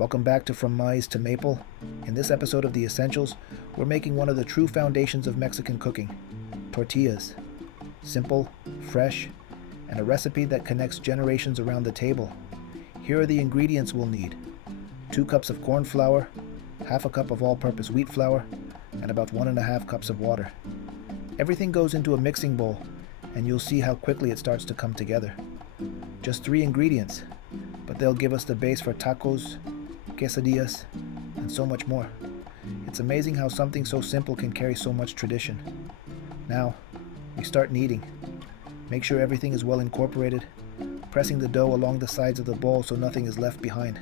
Welcome back to From Maíz to Maple. In this episode of The Essentials, we're making one of the true foundations of Mexican cooking, tortillas. Simple, fresh, and a recipe that connects generations around the table. Here are the ingredients we'll need. 2 cups of corn flour, half a cup of all-purpose wheat flour, and about 1.5 cups of water. Everything goes into a mixing bowl, and you'll see how quickly it starts to come together. Just 3 ingredients, but they'll give us the base for tacos, quesadillas, and so much more. It's amazing how something so simple can carry so much tradition. Now, we start kneading. Make sure everything is well incorporated, pressing the dough along the sides of the bowl so nothing is left behind.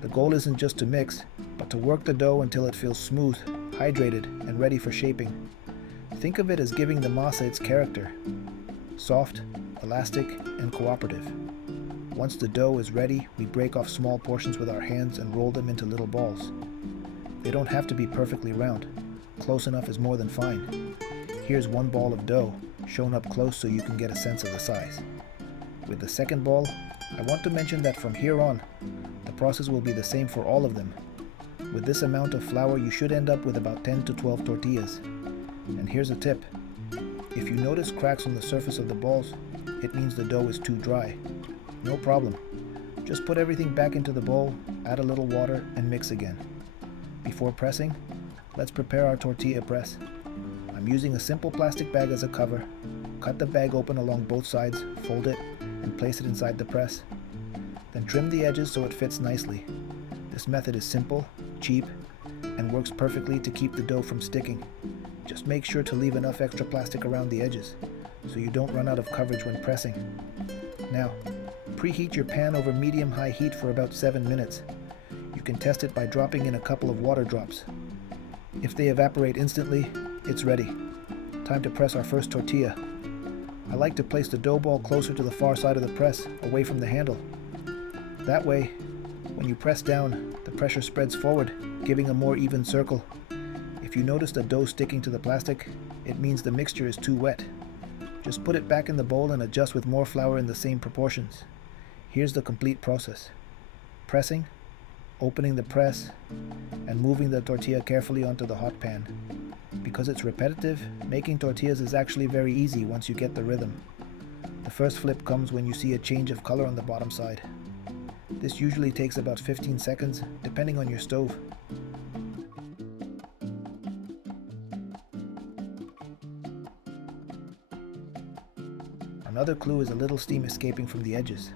The goal isn't just to mix, but to work the dough until it feels smooth, hydrated, and ready for shaping. Think of it as giving the masa its character: soft, elastic, and cooperative. Once the dough is ready, we break off small portions with our hands and roll them into little balls. They don't have to be perfectly round. Close enough is more than fine. Here's 1 ball of dough, shown up close so you can get a sense of the size. With the second ball, I want to mention that from here on, the process will be the same for all of them. With this amount of flour, you should end up with about 10 to 12 tortillas. And here's a tip. If you notice cracks on the surface of the balls, it means the dough is too dry. No problem. Just put everything back into the bowl, add a little water, and mix again. Before pressing, let's prepare our tortilla press. I'm using a simple plastic bag as a cover. Cut the bag open along both sides, fold it, and place it inside the press. Then trim the edges so it fits nicely. This method is simple, cheap, and works perfectly to keep the dough from sticking. Just make sure to leave enough extra plastic around the edges so you don't run out of coverage when pressing. Now, preheat your pan over medium-high heat for about 7 minutes. You can test it by dropping in a couple of water drops. If they evaporate instantly, it's ready. Time to press our first tortilla. I like to place the dough ball closer to the far side of the press, away from the handle. That way, when you press down, the pressure spreads forward, giving a more even circle. If you notice the dough sticking to the plastic, it means the mixture is too wet. Just put it back in the bowl and adjust with more flour in the same proportions. Here's the complete process: pressing, opening the press, and moving the tortilla carefully onto the hot pan. Because it's repetitive, making tortillas is actually very easy once you get the rhythm. The first flip comes when you see a change of color on the bottom side. This usually takes about 15 seconds, depending on your stove. Another clue is a little steam escaping from the edges.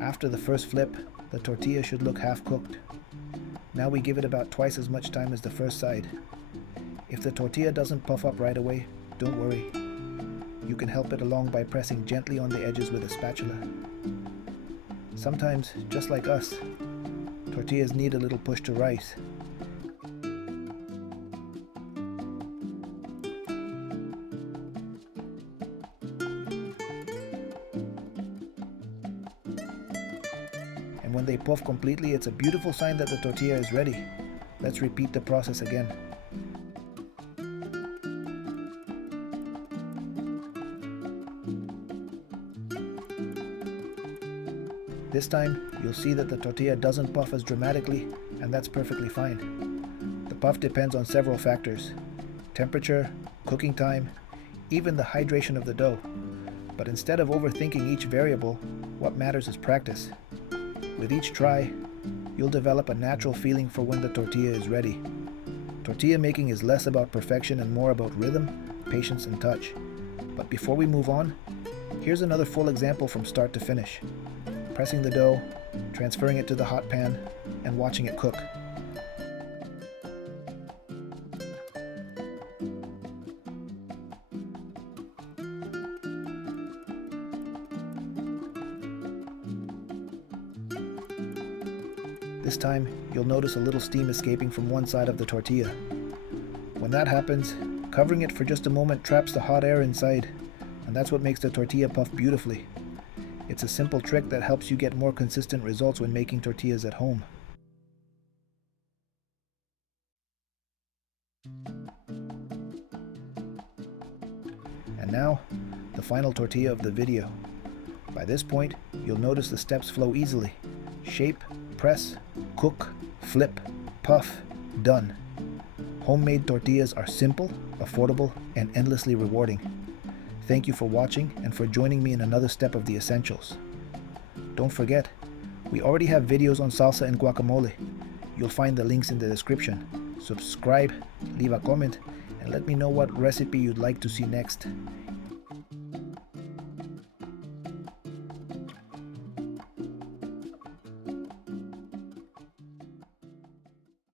After the first flip, the tortilla should look half cooked. Now we give it about twice as much time as the first side. If the tortilla doesn't puff up right away, don't worry. You can help it along by pressing gently on the edges with a spatula. Sometimes, just like us, tortillas need a little push to rise. And when they puff completely, it's a beautiful sign that the tortilla is ready. Let's repeat the process again. This time, you'll see that the tortilla doesn't puff as dramatically, and that's perfectly fine. The puff depends on several factors: temperature, cooking time, even the hydration of the dough. But instead of overthinking each variable, what matters is practice. With each try, you'll develop a natural feeling for when the tortilla is ready. Tortilla making is less about perfection and more about rhythm, patience, and touch. But before we move on, here's another full example from start to finish: pressing the dough, transferring it to the hot pan, and watching it cook. This time, you'll notice a little steam escaping from one side of the tortilla. When that happens, covering it for just a moment traps the hot air inside, and that's what makes the tortilla puff beautifully. It's a simple trick that helps you get more consistent results when making tortillas at home. now, the final tortilla of the video. By this point, you'll notice the steps flow easily. Shape, press, cook, flip, puff, done. Homemade tortillas are simple, affordable, and endlessly rewarding. Thank you for watching and for joining me in another step of the essentials. Don't forget, we already have videos on salsa and guacamole. You'll find the links in the description. Subscribe, leave a comment, and let me know what recipe you'd like to see next.